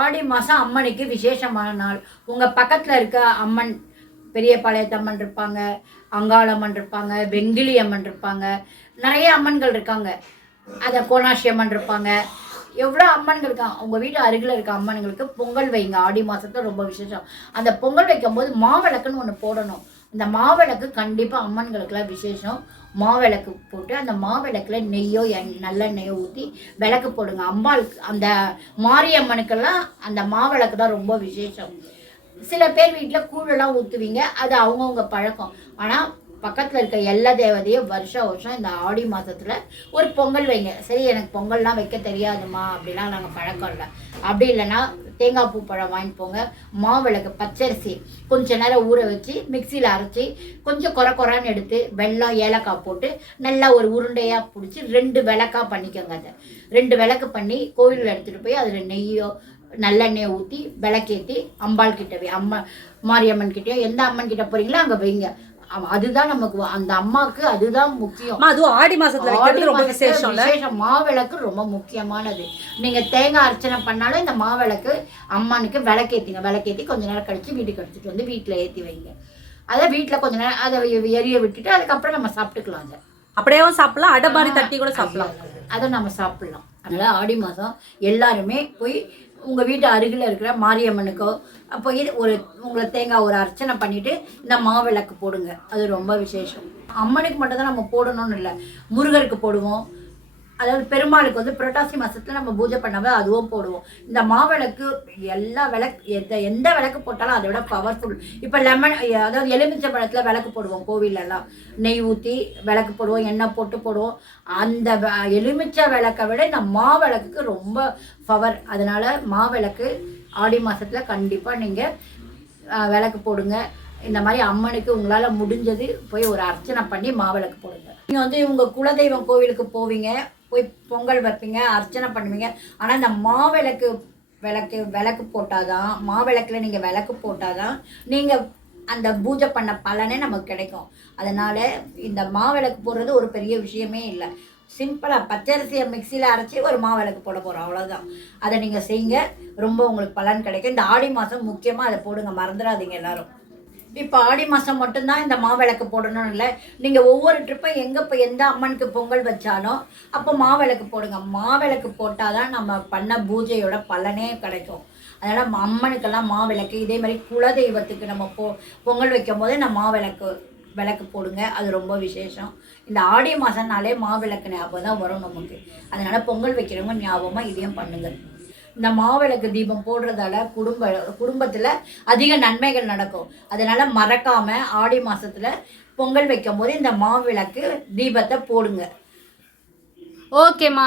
ஆடி மாதம் அம்மனுக்கு விசேஷமான நாள். உங்கள் பக்கத்தில் இருக்க அம்மன், பெரிய பாளையத்தம்மன் இருப்பாங்க, அங்காளம்மன் இருப்பாங்க, வெங்கிலி அம்மன் இருப்பாங்க, நிறைய அம்மன்கள் இருக்காங்க. அதை கோணாசி அம்மன் இருப்பாங்க. எவ்வளோ அம்மன்கள் இருக்காங்க. உங்கள் வீட்டு அருகில் இருக்க அம்மன்களுக்கு பொங்கல் வைங்க. ஆடி மாதத்துல ரொம்ப விசேஷம். அந்த பொங்கல் வைக்கும்போது மாவிளக்குன்னு ஒன்று போடணும். இந்த மாவிளக்கு கண்டிப்பாக அம்மன்களுக்கெல்லாம் விசேஷம். மாவிளக்கு போட்டு அந்த மாவிளக்கில் நெய்யோ நல்லெண்ணெய்யோ ஊற்றி விளக்கு போடுங்க. அம்பாளுக்கு, அந்த மாரியம்மனுக்கெல்லாம் அந்த மாவிளக்கு தான் ரொம்ப விசேஷம். சில பேர் வீட்டில் கூழெல்லாம் ஊற்றுவீங்க, அது அவங்கவுங்க பழக்கம். ஆனால் பக்கத்தில் இருக்க எல்லா தேவதையும் வருஷம் இந்த ஆடி மாதத்தில் ஒரு பொங்கல் வைங்க. சரி, எனக்கு பொங்கல்லாம் வைக்க தெரியாதுமா அப்படிலாம் நாங்கள் பழக்கம் இல்லை. அப்படி இல்லைன்னா தேங்காய் பூ பழம் வாங்கிட்டு போங்க. மாவிளக்கு பச்சரிசி கொஞ்சம் நேரம் ஊற வச்சு மிக்சியில் அரைச்சி கொஞ்சம் குறைன்னு எடுத்து வெல்லம் ஏலக்காய் போட்டு நல்லா ஒரு உருண்டையாக பிடிச்சி 2 விளக்காக பண்ணிக்கோங்க. அதை 2 விளக்கு பண்ணி கோவிலில் எடுத்துகிட்டு போய் அதில் நெய்யோ நல்லெண்ணெயை ஊற்றி விளக்கேற்றி அம்பாள் கிட்டவே, மாரியம்மன் கிட்டேயோ எந்த அம்மன் கிட்ட போகிறீங்களோ அங்கே வைங்க. அதுதான் நமக்கு, அந்த அம்மாவுக்கு அதுதான் முக்கியம். அதுவும் ஆடி மாசத்துல ரொம்ப விசேஷம். மாவிளக்கு ரொம்ப முக்கியமானது. நீங்க தேங்காய் அர்ச்சனை பண்ணாலும் இந்த மாவிளக்கு அம்மனுக்கு விளக்கேற்றிங்க. விளக்கேற்றி கொஞ்ச நேரம் கழிச்சு வீட்டுக்கு எடுத்துட்டு வந்து வீட்டில் ஏற்றி வைங்க. அதை வீட்டில் கொஞ்ச நேரம் அதை எரிய விட்டுட்டு அதுக்கப்புறம் நம்ம சாப்பிட்டுக்கலாம். அதை அப்படியே சாப்பிடலாம், அடை மாதிரி தட்டி கூட சாப்பிடலாம். அதை நம்ம சாப்பிடலாம். அதனால் ஆடி மாதம் எல்லாருமே போய் உங்கள் வீட்டு அருகில் இருக்கிற மாரியம்மனுக்கோ அப்போ உங்களை தேங்காய் ஒரு அர்ச்சனை பண்ணிவிட்டு இந்த மாவிளக்கு போடுங்க. அது ரொம்ப விசேஷம். அம்மனுக்கு மட்டும்தான் நம்ம போடணும்னு இல்லை, முருகருக்கு போடுவோம். அதாவது பெருமாளுக்கு புரட்டாசி மாதத்தில் நம்ம பூஜை பண்ணாமல் அதுவும் போடுவோம். இந்த மாவிளக்கு எல்லா எந்த விளக்கு போட்டாலும் அதை விட பவர்ஃபுல். இப்போ லெமன், அதாவது எலுமிச்சை பழத்தில் விளக்கு போடுவோம். கோவிலெல்லாம் நெய் ஊற்றி விளக்கு போடுவோம், எண்ணெய் போட்டு போடுவோம். அந்த எலுமிச்சை விளக்கை விட இந்த மாவிளக்குக்கு ரொம்ப பவர். அதனால் மாவிளக்கு ஆடி மாதத்தில் கண்டிப்பாக நீங்கள் விளக்கு போடுங்க. இந்த மாதிரி அம்மனுக்கு உங்களால் முடிஞ்சது போய் ஒரு அர்ச்சனை பண்ணி மாவிளக்கு போடுங்க. நீங்கள் உங்கள் குலதெய்வம் கோவிலுக்கு போவீங்க, போய் பொங்கல் வைப்பீங்க, அர்ச்சனை பண்ணுவீங்க. ஆனால் இந்த விளக்கு போட்டாதான், மாவிளக்கில் நீங்கள் விளக்கு போட்டாதான் நீங்கள் அந்த பூஜை பண்ண பலனே நமக்கு கிடைக்கும். அதனால் இந்த மாவிளக்கு போடுறது ஒரு பெரிய விஷயமே இல்லை. சிம்பிளாக பச்சரிசியை மிக்சியில் அரைச்சி ஒரு மாவிளக்கு போட போகிறோம், அவ்வளோதான். அதை நீங்கள் செய்யுங்க, ரொம்ப உங்களுக்கு பலன் கிடைக்கும். இந்த ஆடி மாதம் முக்கியமாக அதை போடுங்க, மறந்துடாதீங்க எல்லாரும். இப்போ ஆடி மாதம் மட்டும்தான் இந்த மாவிளக்கு போடணும்னு இல்லை. நீங்கள் ஒவ்வொரு ட்ரிப்பும் எங்கே போய் எந்த அம்மனுக்கு பொங்கல் வச்சாலும் அப்போ மாவிளக்கு போடுங்க. மாவிளக்கு போட்டால் தான் நம்ம பண்ண பூஜையோட பலனே கிடைக்கும். அதனால் அம்மனுக்கெல்லாம் மாவிளக்கு, இதே மாதிரி குலதெய்வத்துக்கு நம்ம பொங்கல் வைக்கும் போது நம்ம விளக்கு போடுங்க. அது ரொம்ப விசேஷம். இந்த ஆடி மாதம்னாலே மாவிளக்கு ஞாபகம் தான் வரும் நமக்கு. அதனால் பொங்கல் வைக்கிறவங்க ஞாபகமாக இதையும் பண்ணுங்கள். இந்த மாவிளக்கு தீபம் போடுறதால குடும்பத்தில் அதிக நன்மைகள் நடக்கும். அதனால் மறக்காமல் ஆடி மாதத்தில் பொங்கல் வைக்கும் போது இந்த மாவிளக்கு தீபத்தை போடுங்க. ஓகேம்மா.